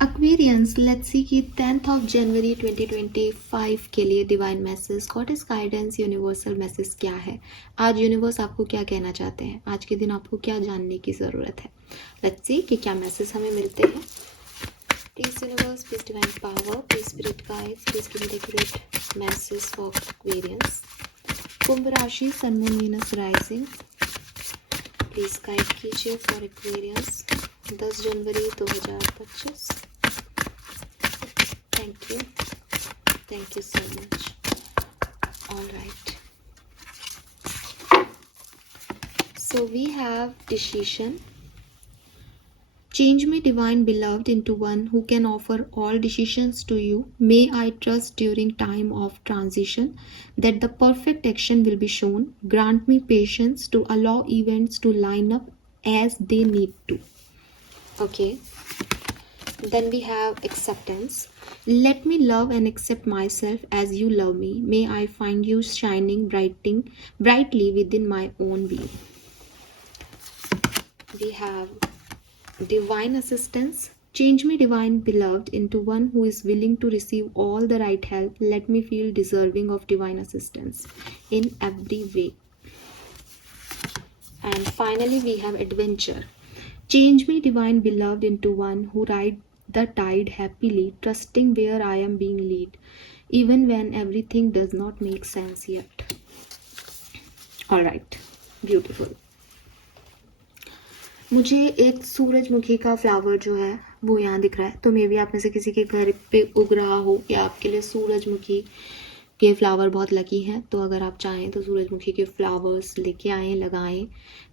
Aquarians, let's see कि 10th of January 2025 के लिए divine message, God is guidance, universal message क्या है। आज यूनिवर्स आपको क्या कहना चाहते हैं, आज के दिन आपको क्या जानने की ज़रूरत है। लेट्स सी कि क्या मैसेज हमें मिलते हैं। Please universe, please divine power, please spirit guides, please give me the accurate message for Aquarians. कुंभ राशि, sun moon Venus rising, please guide कीजिए for Aquarians 10 January 2025। Thank you so much. All right. So we have decision. Change me, divine beloved, into one who can offer all decisions to you. May I trust during time of transition that the perfect action will be shown. Grant me patience to allow events to line up as they need to. Okay. Then we have acceptance. Let me love and accept myself as you love me. May I find you shining brightly within my own being. We have divine assistance. Change me, divine beloved, into one who is willing to receive all the right help. Let me feel deserving of divine assistance in every way. And finally we have adventure. Change me, divine beloved, into one who rides the tide happily, trusting where I am being led, even when everything does not make sense yet. All right, beautiful. मुझे एक सूरजमुखी का flower जो है वो यहाँ दिख रहा है, तो मे बी आप में से किसी के घर पे उग रहा हो या आपके लिए सूरजमुखी के फ्लावर बहुत लकी हैं। तो अगर आप चाहें तो सूरजमुखी के फ्लावर्स लेके आएँ, लगाएं,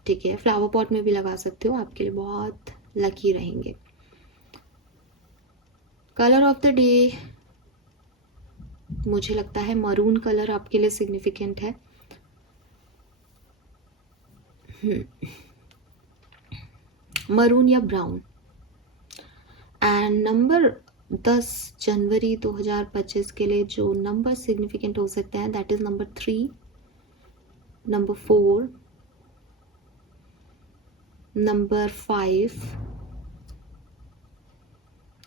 ठीक है। फ्लावर पॉट में भी लगा सकते हो, आपके लिए बहुत लकी रहेंगे। कलर ऑफ द डे मुझे लगता है मरून कलर आपके लिए सिग्निफिकेंट है। मरून या ब्राउन। एंड नंबर 10 जनवरी 2025 के लिए जो नंबर सिग्निफिकेंट हो सकते हैं, that is number 3, number 4, number 5,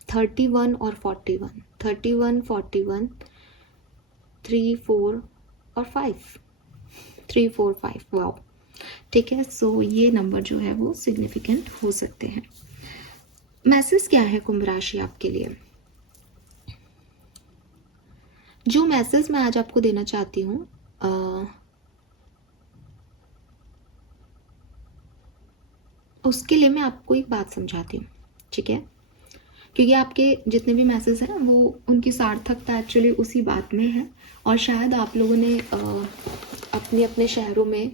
31 और 41, 31, 41, 3, 4 और 5, 3, 4, 5, वाओ, ठीक है। सो ये नंबर जो है वो सिग्निफिकेंट हो सकते हैं। मैसेज क्या है कुंभ राशि आपके लिए? जो मैसेज मैं आज आपको देना चाहती हूँ, उसके लिए मैं आपको एक बात समझाती हूँ, ठीक है। क्योंकि आपके जितने भी मैसेज हैं वो उनकी सार्थकता एक्चुअली उसी बात में है। और शायद आप लोगों ने अपने अपने शहरों में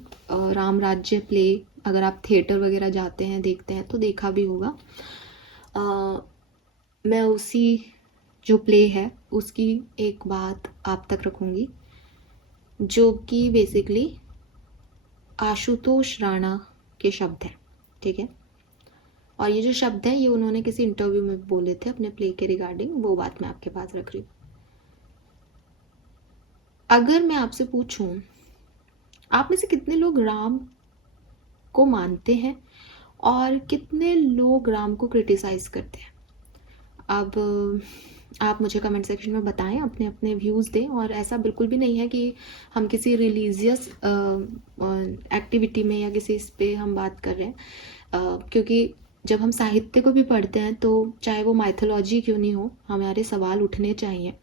राम राज्य प्ले, अगर आप थिएटर वगैरह जाते हैं, देखते हैं, तो देखा भी होगा। मैं उसी जो प्ले है उसकी एक बात आप तक रखूँगी, जो कि बेसिकली आशुतोष राणा के शब्द हैं, ठीक है। और ये जो शब्द हैं ये उन्होंने किसी इंटरव्यू में बोले थे अपने प्ले के रिगार्डिंग, वो बात मैं आपके पास रख रही हूँ। अगर मैं आपसे पूछूं, आप में से कितने लोग राम को मानते हैं और कितने लोग राम को क्रिटिसाइज करते हैं? अब आप मुझे कमेंट सेक्शन में बताएं, अपने अपने व्यूज़ दें। और ऐसा बिल्कुल भी नहीं है कि हम किसी रिलीजियस एक्टिविटी में या किसी इस पे हम बात कर रहे हैं, क्योंकि जब हम साहित्य को भी पढ़ते हैं तो चाहे वो माइथोलॉजी क्यों नहीं हो, हमारे सवाल उठने चाहिए।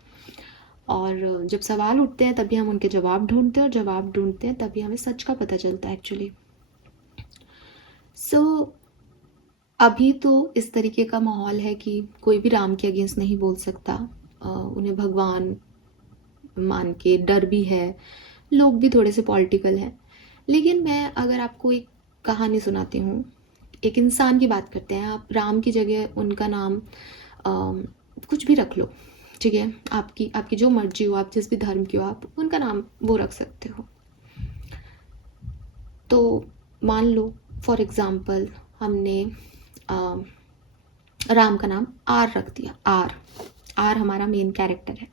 और जब सवाल उठते हैं तभी हम उनके जवाब ढूंढते हैं, और जवाब ढूंढते हैं तभी हमें सच का पता चलता है एक्चुअली। सो अभी तो इस तरीके का माहौल है कि कोई भी राम के अगेंस्ट नहीं बोल सकता। उन्हें भगवान मान के डर भी है, लोग भी थोड़े से पॉलिटिकल हैं। लेकिन मैं अगर आपको एक कहानी सुनाती हूँ, एक इंसान की बात करते हैं। आप राम की जगह उनका नाम कुछ भी रख लो, ठीक है। आपकी जो मर्जी हो, आप जिस भी धर्म की हो, आप उनका नाम वो रख सकते हो। तो मान लो फॉर एग्जाम्पल हमने राम का नाम आर रख दिया। आर हमारा मेन कैरेक्टर है।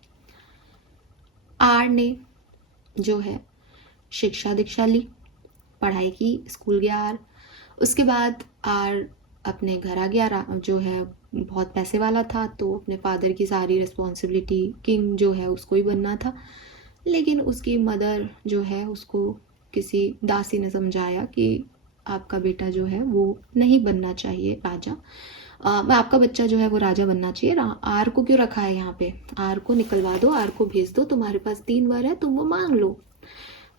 आर ने जो है शिक्षा दीक्षा ली, पढ़ाई की, स्कूल गया आर। उसके बाद आर अपने घर आ गया, जो है बहुत पैसे वाला था, तो अपने फादर की सारी रिस्पॉन्सिबिलिटी, किंग जो है उसको ही बनना था। लेकिन उसकी मदर जो है उसको किसी दासी ने समझाया कि आपका बेटा जो है वो नहीं बनना चाहिए राजा, आपका बच्चा जो है वो राजा बनना चाहिए। आर को क्यों रखा है यहाँ पे, आर को निकलवा दो, आर को भेज दो, तुम्हारे पास 3 वर है, तुम वो मांग लो।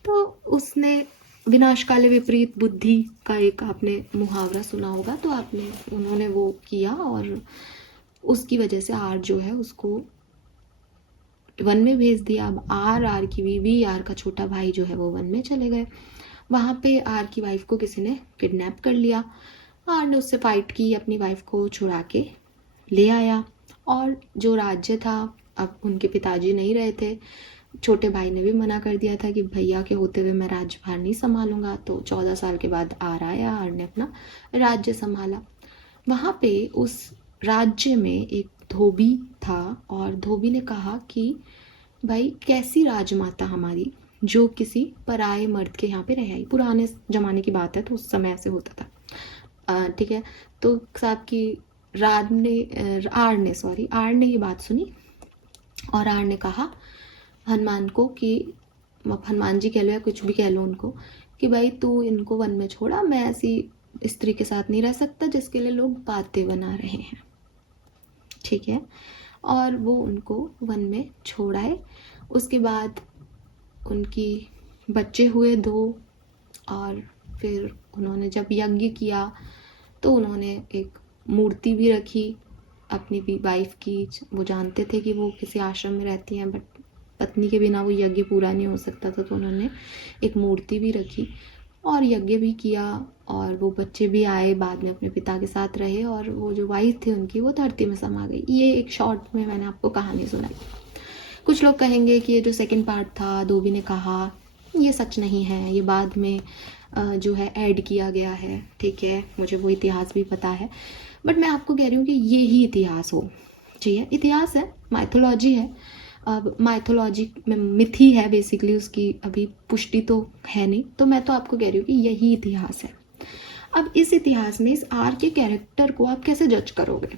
तो उसने विनाश काले विपरीत बुद्धि का एक आपने मुहावरा सुना होगा, तो उन्होंने वो किया और उसकी वजह से आर जो है उसको वन में भेज दिया। अब आर की बीवी, आर का छोटा भाई जो है वो वन में चले गए। वहाँ पे आर की वाइफ को किसी ने किडनैप कर लिया। आर ने उससे फाइट की, अपनी वाइफ को छुड़ा के ले आया। और जो राज्य था, अब उनके पिताजी नहीं रहे थे, छोटे भाई ने भी मना कर दिया था कि भैया के होते हुए मैं राज्यभार नहीं संभालूंगा। तो 14 साल के बाद आर आया, आर ने अपना राज्य संभाला। वहाँ पे उस राज्य में एक धोबी था और धोबी ने कहा कि भाई कैसी राजमाता हमारी जो किसी पराये मर्द के यहाँ पे रह आई। पुराने ज़माने की बात है, तो उस समय ऐसे होता था, ठीक है। तो साहब की आर ने ये बात सुनी और आर ने कहा हनुमान को कि हनुमान जी कह लो या कुछ भी कह लो उनको, कि भाई तू इनको वन में छोड़ा, मैं ऐसी स्त्री के साथ नहीं रह सकता जिसके लिए लोग बातें बना रहे हैं, ठीक है। और वो उनको वन में छोड़ाए। उसके बाद उनकी बच्चे हुए 2 और फिर उन्होंने जब यज्ञ किया तो उन्होंने एक मूर्ति भी रखी अपनी वाइफ की। वो जानते थे कि वो किसी आश्रम में रहती हैं, बट पत्नी के बिना वो यज्ञ पूरा नहीं हो सकता था, तो उन्होंने एक मूर्ति भी रखी और यज्ञ भी किया। और वो बच्चे भी आए, बाद में अपने पिता के साथ रहे और वो जो वाइफ थी उनकी वो धरती में समा गई। ये एक शॉर्ट में मैंने आपको कहानी सुनाई। कुछ लोग कहेंगे कि ये जो सेकंड पार्ट था, धोबी ने कहा, ये सच नहीं है, ये बाद में जो है ऐड किया गया है, ठीक है। मुझे वो इतिहास भी पता है, बट मैं आपको कह रही हूँ कि ये ही इतिहास हो चाहिए। इतिहास है, माइथोलॉजी है। अब माइथोलॉजी में मिथी है बेसिकली, उसकी अभी पुष्टि तो है नहीं, तो मैं तो आपको कह रही हूँ कि यही इतिहास है। अब इस इतिहास में इस आर के कैरेक्टर को आप कैसे जज करोगे,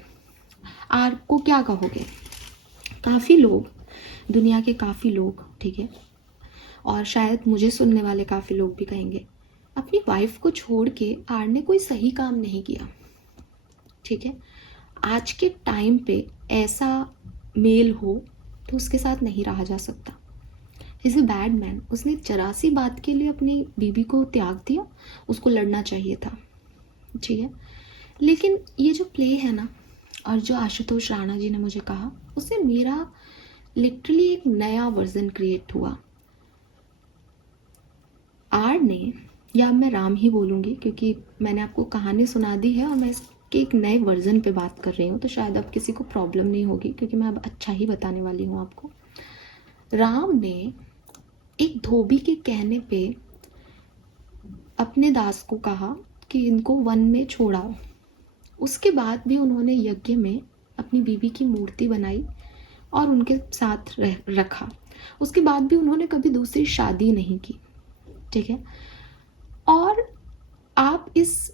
आर को क्या कहोगे? काफ़ी लोग, दुनिया के काफ़ी लोग, ठीक है, और शायद मुझे सुनने वाले काफ़ी लोग भी कहेंगे अपनी वाइफ को छोड़ के आर ने कोई सही काम नहीं किया, ठीक है। आज के टाइम पे ऐसा मेल हो तो उसके साथ नहीं रहा जा सकता। Is a bad man. उसने 84 बात के लिए अपनी बीबी को त्याग दिया, उसको लड़ना चाहिए था, ठीक है। लेकिन ये जो प्ले है ना, और जो आशुतोष राणा जी ने मुझे कहा, उससे मेरा लिटरली एक नया वर्जन क्रिएट हुआ। आर ने, या मैं राम ही बोलूँगी क्योंकि मैंने आपको कहानी सुना दी है और मैं इसके एक नए वर्जन पे बात कर रही हूँ, तो शायद अब किसी को प्रॉब्लम नहीं होगी क्योंकि मैं अब अच्छा ही बताने वाली हूँ आपको। राम ने एक धोबी के कहने पे अपने दास को कहा कि इनको वन में छोड़ाओ। उसके बाद भी उन्होंने यज्ञ में अपनी बीवी की मूर्ति बनाई और उनके साथ रखा। उसके बाद भी उन्होंने कभी दूसरी शादी नहीं की, ठीक है। और आप इस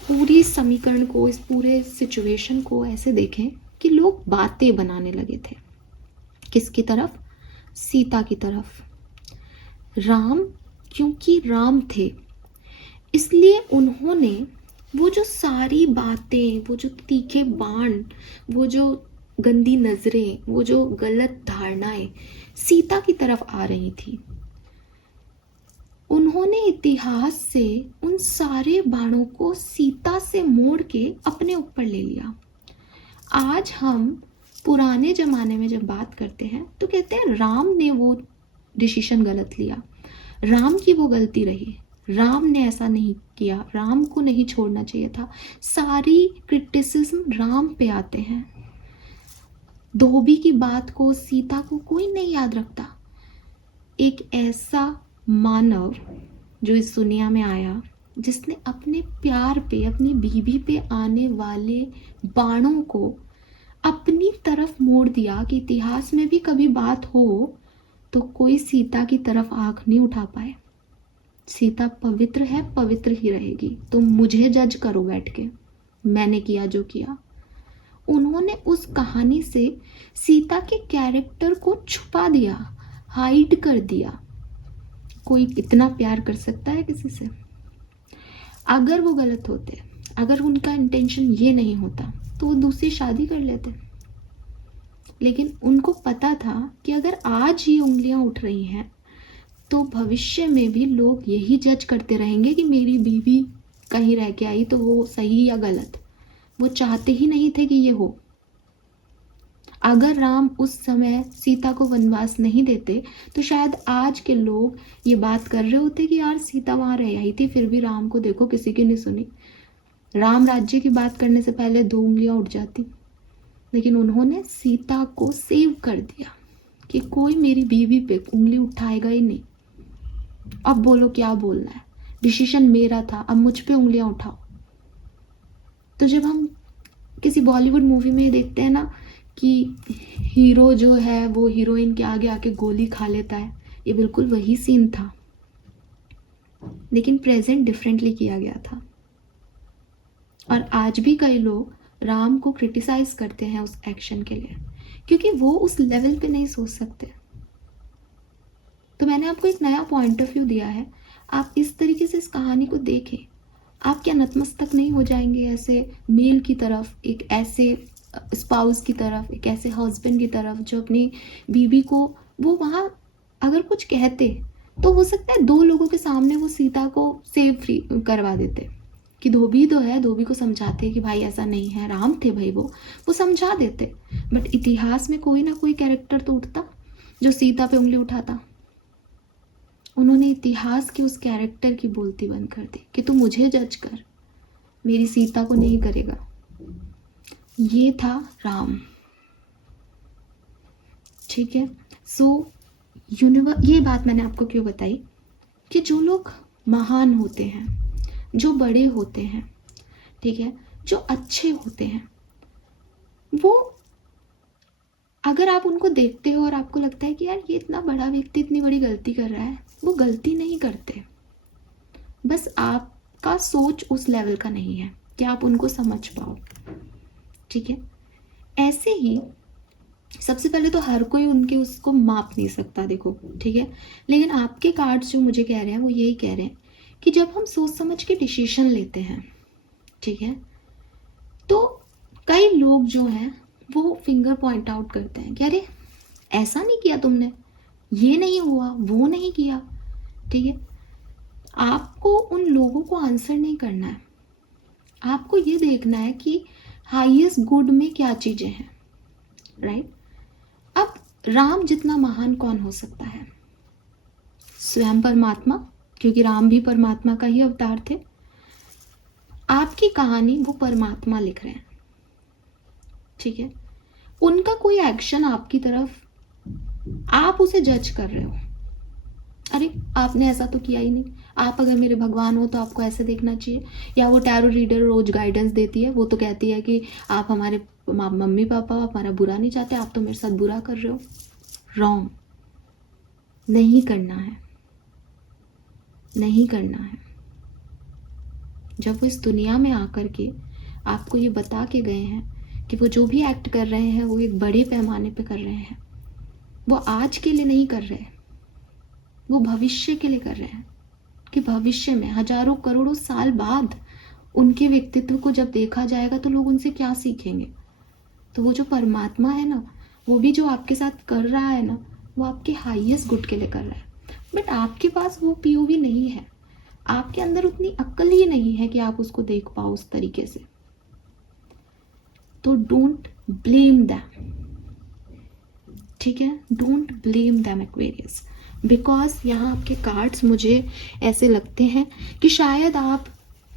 पूरी समीकरण को, इस पूरे सिचुएशन को ऐसे देखें कि लोग बातें बनाने लगे थे। किसकी तरफ? सीता की तरफ। राम, क्योंकि राम थे इसलिए उन्होंने वो जो सारी बातें, वो जो तीखे बाण, वो जो गंदी नजरें, वो जो गलत धारणाएं सीता की तरफ आ रही थी, उन्होंने इतिहास से उन सारे बाणों को सीता से मोड़ के अपने ऊपर ले लिया। आज हम पुराने ज़माने में जब बात करते हैं तो कहते हैं राम ने वो डिसीजन गलत लिया, राम की वो गलती रही, राम ने ऐसा नहीं किया, राम को नहीं छोड़ना चाहिए था। सारी क्रिटिसिज्म राम पे आते हैं। धोबी की बात को, सीता को कोई नहीं याद रखता। एक ऐसा मानव जो इस दुनिया में आया जिसने अपने प्यार पे, अपनी बीवी पे आने वाले बाणों को अपनी तरफ मोड़ दिया कि इतिहास में भी कभी बात हो तो कोई सीता की तरफ आंख नहीं उठा पाए। सीता पवित्र है, पवित्र ही रहेगी। तुम मुझे जज करो बैठ के, मैंने किया जो किया। उन्होंने उस कहानी से सीता के कैरेक्टर को छुपा दिया, हाइड कर दिया। कोई इतना प्यार कर सकता है किसी से? अगर वो गलत होते, अगर उनका इंटेंशन ये नहीं होता तो वो दूसरी शादी कर लेते। लेकिन उनको पता था कि अगर आज ये उंगलियां उठ रही हैं तो भविष्य में भी लोग यही जज करते रहेंगे कि मेरी बीवी कहीं रह के आई तो वो सही या गलत। वो चाहते ही नहीं थे कि ये हो। अगर राम उस समय सीता को वनवास नहीं देते तो शायद आज के लोग ये बात कर रहे होते कि यार सीता वहां रह आई थी, फिर भी राम को देखो किसी की नहीं सुनी। राम राज्य की बात करने से पहले 2 उंगलियां उठ जाती। लेकिन उन्होंने सीता को सेव कर दिया कि कोई मेरी बीवी पे उंगली उठाएगा ही नहीं। अब बोलो क्या बोलना है, डिसीजन मेरा था, अब मुझ पे उंगलियां उठाओ। तो जब हम किसी बॉलीवुड मूवी में देखते हैं ना कि हीरो जो है वो हीरोइन के आगे आके गोली खा लेता है, ये बिल्कुल वही सीन था, लेकिन प्रेजेंट डिफरेंटली किया गया था। और आज भी कई लोग राम को क्रिटिसाइज करते हैं उस एक्शन के लिए, क्योंकि वो उस लेवल पे नहीं सोच सकते। तो मैंने आपको एक नया पॉइंट ऑफ व्यू दिया है, आप इस तरीके से इस कहानी को देखें। आप क्या नतमस्तक नहीं हो जाएंगे ऐसे मेल की तरफ, एक ऐसे स्पाउस की तरफ, एक ऐसे हस्बैंड की तरफ जो अपनी बीवी को, वो वहाँ अगर कुछ कहते तो हो सकता है 2 लोगों के सामने वो सीता को सेव फ्री करवा देते कि धोबी तो है, धोबी को समझाते कि भाई ऐसा नहीं है, राम थे भाई, वो समझा देते। बट इतिहास में कोई ना कोई कैरेक्टर तो उठता जो सीता पे उंगली उठाता। उन्होंने इतिहास के उस कैरेक्टर की बोलती बंद कर दी कि तू मुझे जज कर, मेरी सीता को नहीं करेगा। ये था राम। ठीक है। सो ये बात मैंने आपको क्यों बताई कि जो लोग महान होते हैं, जो बड़े होते हैं, ठीक है, जो अच्छे होते हैं, वो अगर आप उनको देखते हो और आपको लगता है कि यार ये इतना बड़ा व्यक्ति इतनी बड़ी गलती कर रहा है, वो गलती नहीं करते। बस आपका सोच उस लेवल का नहीं है कि आप उनको समझ पाओ। ठीक है। ऐसे ही सबसे पहले तो हर कोई उनके उसको माप नहीं सकता, देखो, ठीक है। लेकिन आपके कार्ड्स जो मुझे कह रहे हैं वो यही कह रहे हैं कि जब हम सोच समझ के डिसीजन लेते हैं, ठीक है, तो कई लोग जो हैं वो फिंगर पॉइंट आउट करते हैं कि अरे ऐसा नहीं किया तुमने, ये नहीं हुआ, वो नहीं किया। ठीक है। आपको उन लोगों को आंसर नहीं करना है, आपको ये देखना है कि हाईएस्ट गुड में क्या चीजें हैं, राइट। अब राम जितना महान कौन हो सकता है? स्वयं परमात्मा, क्योंकि राम भी परमात्मा का ही अवतार थे। आपकी कहानी वो परमात्मा लिख रहे हैं, ठीक है। उनका कोई एक्शन आपकी तरफ, आप उसे जज कर रहे हो, अरे आपने ऐसा तो किया ही नहीं, आप अगर मेरे भगवान हो तो आपको ऐसे देखना चाहिए। या वो टैरो रीडर रोज गाइडेंस देती है, वो तो कहती है कि आप हमारे मम्मी पापा हमारा बुरा नहीं चाहते, आप तो मेरे साथ बुरा कर रहे हो। रॉन्ग। नहीं करना है, नहीं करना है। जब वो इस दुनिया में आकर के आपको ये बता के गए हैं कि वो जो भी एक्ट कर रहे हैं वो एक बड़े पैमाने पे कर रहे हैं, वो आज के लिए नहीं कर रहे, वो भविष्य के लिए कर रहे हैं कि भविष्य में हजारों करोड़ों साल बाद उनके व्यक्तित्व को जब देखा जाएगा तो लोग उनसे क्या सीखेंगे। तो वो जो परमात्मा है ना, वो भी जो आपके साथ कर रहा है ना, वो आपके हाईएस्ट गुड के लिए कर रहा है। बट आपके पास वो पीओवी नहीं है, आपके अंदर उतनी अक्ल ही नहीं है कि आप उसको देख पाओ उस तरीके से। तो डोंट ब्लेम दैम, ठीक है, don't blame them Aquarius. Because यहाँ आपके कार्ड्स मुझे ऐसे लगते हैं कि शायद आप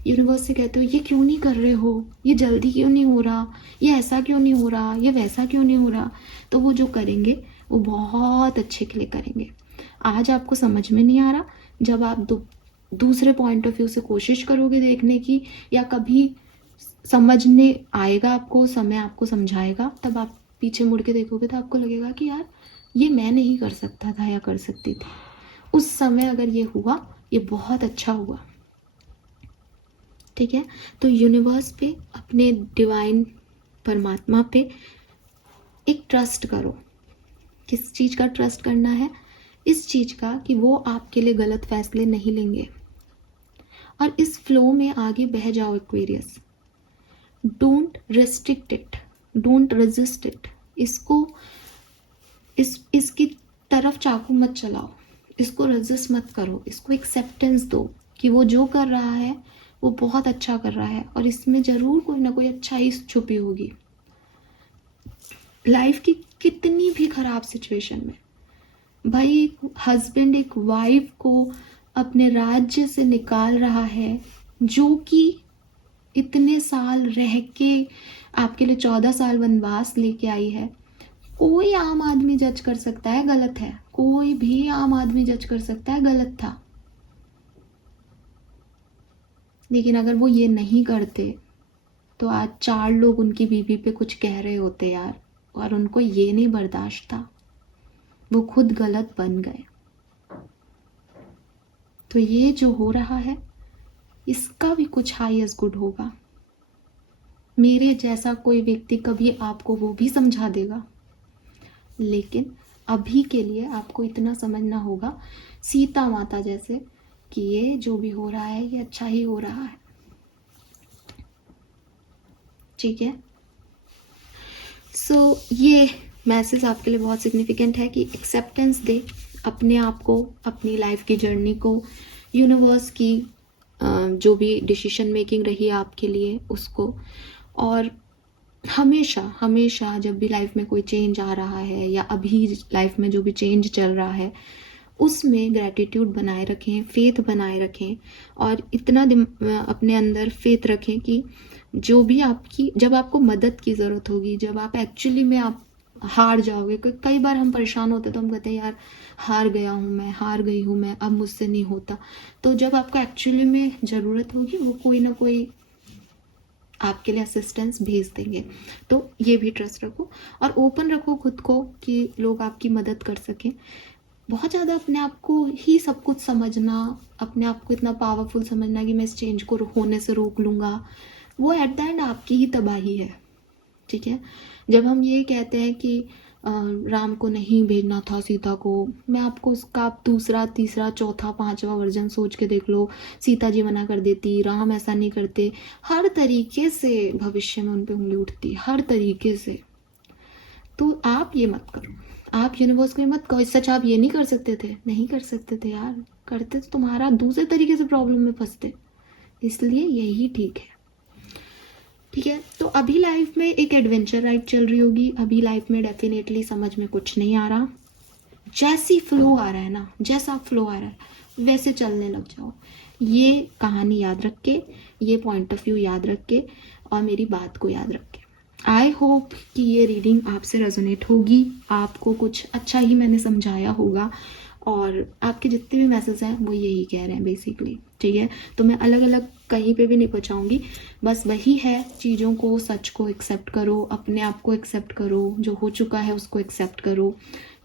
यूनिवर्स से कहते हो ये क्यों नहीं कर रहे हो, ये जल्दी क्यों नहीं हो रहा, ये ऐसा क्यों नहीं हो रहा, ये वैसा क्यों नहीं हो रहा। तो वो जो करेंगे वो बहुत अच्छे के लिए करेंगे। आज आपको समझ में नहीं आ रहा, जब आप दूसरे पॉइंट ऑफ व्यू से कोशिश करोगे देखने की, या कभी समझने आएगा आपको, समय आपको समझाएगा, तब आप पीछे मुड़ के देखोगे तो आपको लगेगा कि यार ये मैं नहीं कर सकता था या कर सकती थी उस समय, अगर ये हुआ ये बहुत अच्छा हुआ। ठीक है। तो यूनिवर्स पे, अपने डिवाइन परमात्मा पे एक ट्रस्ट करो। किस चीज़ का ट्रस्ट करना है? इस चीज़ का कि वो आपके लिए गलत फैसले नहीं लेंगे, और इस फ्लो में आगे बह जाओ Aquarius. Don't restrict it, don't resist it. इसको इसकी तरफ चाकू मत चलाओ, इसको रेजिस्ट मत करो, इसको एक्सेप्टेंस दो कि वो जो कर रहा है वो बहुत अच्छा कर रहा है, और इसमें ज़रूर कोई ना कोई अच्छाई छुपी होगी। लाइफ की कितनी भी खराब सिचुएशन में भाई एक हस्बैंड एक वाइफ को अपने राज्य से निकाल रहा है, जो कि इतने साल रह के आपके लिए 14 साल वनवास लेके आई है। कोई आम आदमी जज कर सकता है गलत है, कोई भी आम आदमी जज कर सकता है गलत था, लेकिन अगर वो ये नहीं करते तो आज 4 लोग उनकी बीवी पे कुछ कह रहे होते यार, और उनको ये नहीं बर्दाश्त था, वो खुद गलत बन गए। तो ये जो हो रहा है इसका भी कुछ हाई एज गुड होगा। मेरे जैसा कोई व्यक्ति कभी आपको वो भी समझा देगा, लेकिन अभी के लिए आपको इतना समझना होगा सीता माता जैसे कि ये जो भी हो रहा है ये अच्छा ही हो रहा है। ठीक है, सो ये मैसेज आपके लिए बहुत सिग्निफिकेंट है कि एक्सेप्टेंस दे अपने आप को, अपनी लाइफ की जर्नी को, यूनिवर्स की जो भी डिसीजन मेकिंग रही आपके लिए उसको। और हमेशा हमेशा जब भी लाइफ में कोई चेंज आ रहा है या अभी लाइफ में जो भी चेंज चल रहा है उसमें ग्रैटिट्यूड बनाए रखें, फेथ बनाए रखें, और इतना अपने अंदर फेथ रखें कि जो भी आपकी, जब आपको मदद की ज़रूरत होगी, जब आप एक्चुअली में आप हार जाओगे, कई बार हम परेशान होते तो हम कहते हैं यार हार गया हूँ मैं, हार गई हूँ मैं, अब मुझसे नहीं होता। तो जब आपको एक्चुअली में ज़रूरत होगी वो कोई ना कोई आपके लिए असिस्टेंस भेज देंगे। तो ये भी ट्रस्ट रखो और ओपन रखो खुद को कि लोग आपकी मदद कर सकें। बहुत ज़्यादा अपने आप को ही सब कुछ समझना, अपने आप को इतना पावरफुल समझना कि मैं इस चेंज को होने से रोक लूँगा, वो एट द एंड आपकी ही तबाही है। ठीक है, जब हम ये कहते हैं कि राम को नहीं भेजना था सीता को, मैं आपको उसका आप दूसरा तीसरा चौथा पांचवा वर्जन सोच के देख लो। सीता जी मना कर देती, राम ऐसा नहीं करते, हर तरीके से भविष्य में उन पे उंगली उठती, हर तरीके से। तो आप ये मत करो, आप यूनिवर्स को मत कहो सच आप ये नहीं कर सकते थे, नहीं कर सकते थे यार, करते तो तुम्हारा दूसरे तरीके से प्रॉब्लम में फंसते, इसलिए यही ठीक है। ठीक है, तो अभी लाइफ में एक एडवेंचर राइड चल रही होगी, अभी लाइफ में डेफिनेटली समझ में कुछ नहीं आ रहा, जैसी फ्लो आ रहा है ना, जैसा फ्लो आ रहा है वैसे चलने लग जाओ। ये कहानी याद रख के, ये पॉइंट ऑफ व्यू याद रख के, और मेरी बात को याद रख के, आई होप कि ये रीडिंग आपसे रेजोनेट होगी, आपको कुछ अच्छा ही मैंने समझाया होगा, और आपके जितने भी मैसेज हैं वो यही कह रहे हैं बेसिकली। ठीक है, तो मैं अलग अलग कहीं पे भी नहीं पहुँचाऊँगी, बस वही है, चीज़ों को, सच को एक्सेप्ट करो, अपने आप को एक्सेप्ट करो, जो हो चुका है उसको एक्सेप्ट करो।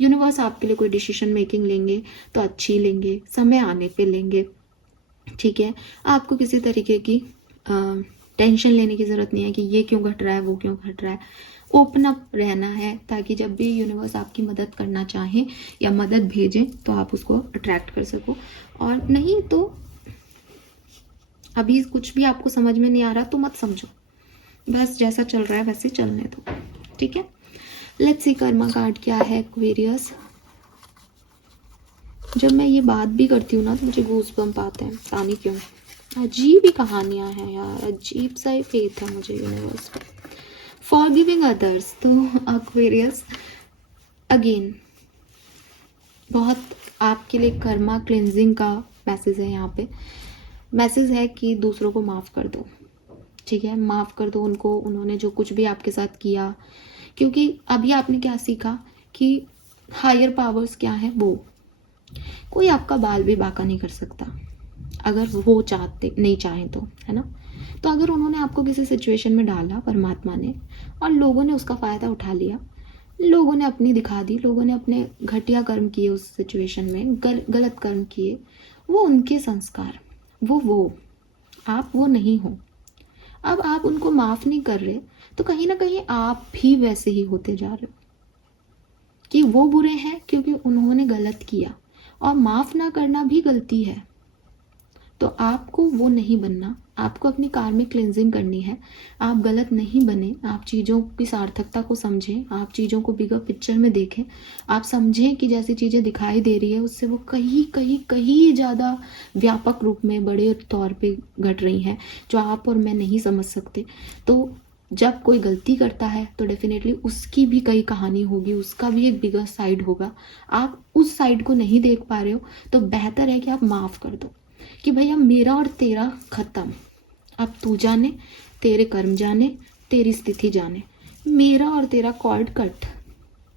यूनिवर्स आपके लिए कोई डिसीजन मेकिंग लेंगे तो अच्छी लेंगे, समय आने पे लेंगे। ठीक है, आपको किसी तरीके की टेंशन लेने की ज़रूरत नहीं है कि ये क्यों घट रहा है, वो क्यों घट रहा है। ओपन अप रहना है ताकि जब भी यूनिवर्स आपकी मदद करना चाहे या मदद भेजें तो आप उसको अट्रैक्ट कर सको, और नहीं तो अभी कुछ भी आपको समझ में नहीं आ रहा तो मत समझो, बस जैसा चल रहा है वैसे चलने दो। ठीक है, लेट्स सी कर्मा कार्ड क्या है एक्वेरियस। जब मैं ये बात भी करती हूँ ना तो मुझे गूज बम्प आते हैं, पता नहीं क्यों, अजीब ही कहानियाँ हैं यार, अजीब सा ही फेथ है मुझे यूनिवर्स पे। फॉरगिविंग अदर्स, तो एक्वेरियस अगेन बहुत आपके लिए कर्मा क्लिनजिंग का मैसेज है यहाँ पे। मैसेज है कि दूसरों को माफ़ कर दो। ठीक है, माफ़ कर दो उनको, उन्होंने जो कुछ भी आपके साथ किया, क्योंकि अभी आपने क्या सीखा कि हायर पावर्स क्या है, वो कोई आपका बाल भी बांका नहीं कर सकता अगर वो चाहते नहीं चाहें तो, है ना। तो अगर उन्होंने आपको किसी सिचुएशन में डाला परमात्मा ने, और लोगों ने उसका फ़ायदा उठा लिया, लोगों ने अपनी दिखा दी, लोगों ने अपने घटिया कर्म किए उस सिचुएशन में, गलत कर्म किए, वो उनके संस्कार, वो आप वो नहीं हो। अब आप उनको माफ़ नहीं कर रहे तो कहीं ना कहीं आप भी वैसे ही होते जा रहे हो कि वो बुरे हैं क्योंकि उन्होंने गलत किया, और माफ़ ना करना भी गलती है। तो आपको वो नहीं बनना, आपको अपनी कार्मिक क्लेंजिंग करनी है। आप गलत नहीं बने, आप चीज़ों की सार्थकता को समझें, आप चीज़ों को बिगर पिक्चर में देखें, आप समझें कि जैसी चीज़ें दिखाई दे रही है उससे वो कहीं कहीं कहीं ज़्यादा व्यापक रूप में बड़े तौर पे घट रही हैं जो आप और मैं नहीं समझ सकते। तो जब कोई गलती करता है तो डेफिनेटली उसकी भी कई कहानी होगी, उसका भी एक बिगर साइड होगा। आप उस साइड को नहीं देख पा रहे हो तो बेहतर है कि आप माफ़ कर दो कि भैया मेरा और तेरा खत्म, अब तू जाने, तेरे कर्म जाने, तेरी स्थिति जाने, मेरा और तेरा कॉर्ड कट,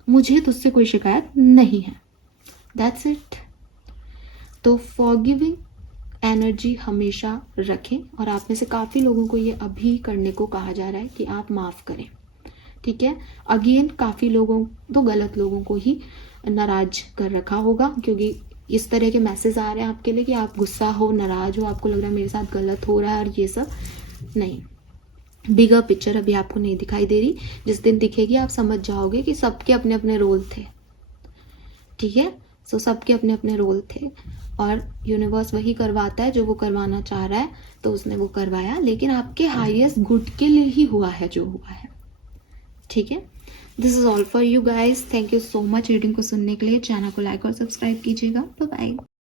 मुझे तुझसे कोई शिकायत नहीं है। That's it. तो फॉरगिविंग एनर्जी हमेशा रखें, और आप में से काफ़ी लोगों को ये अभी करने को कहा जा रहा है कि आप माफ़ करें। ठीक है, अगेन काफ़ी लोगों, तो गलत लोगों को ही नाराज कर रखा होगा, क्योंकि इस तरह के मैसेज आ रहे हैं आपके लिए कि आप गुस्सा हो, नाराज हो, आपको लग रहा है मेरे साथ गलत हो रहा है, और ये सब नहीं। बिगर पिक्चर अभी आपको नहीं दिखाई दे रही, जिस दिन दिखेगी आप समझ जाओगे कि सबके अपने अपने रोल थे। ठीक है, सो सबके अपने अपने रोल थे, और यूनिवर्स वही करवाता है जो वो करवाना चाह रहा है, तो उसने वो करवाया, लेकिन आपके हाईएस्ट गुड के लिए ही हुआ है जो हुआ है। ठीक है, this is all for you guys. Thank you so much reading को सुनने के लिए। चैनल को लाइक और सब्सक्राइब कीजिएगा। Bye bye.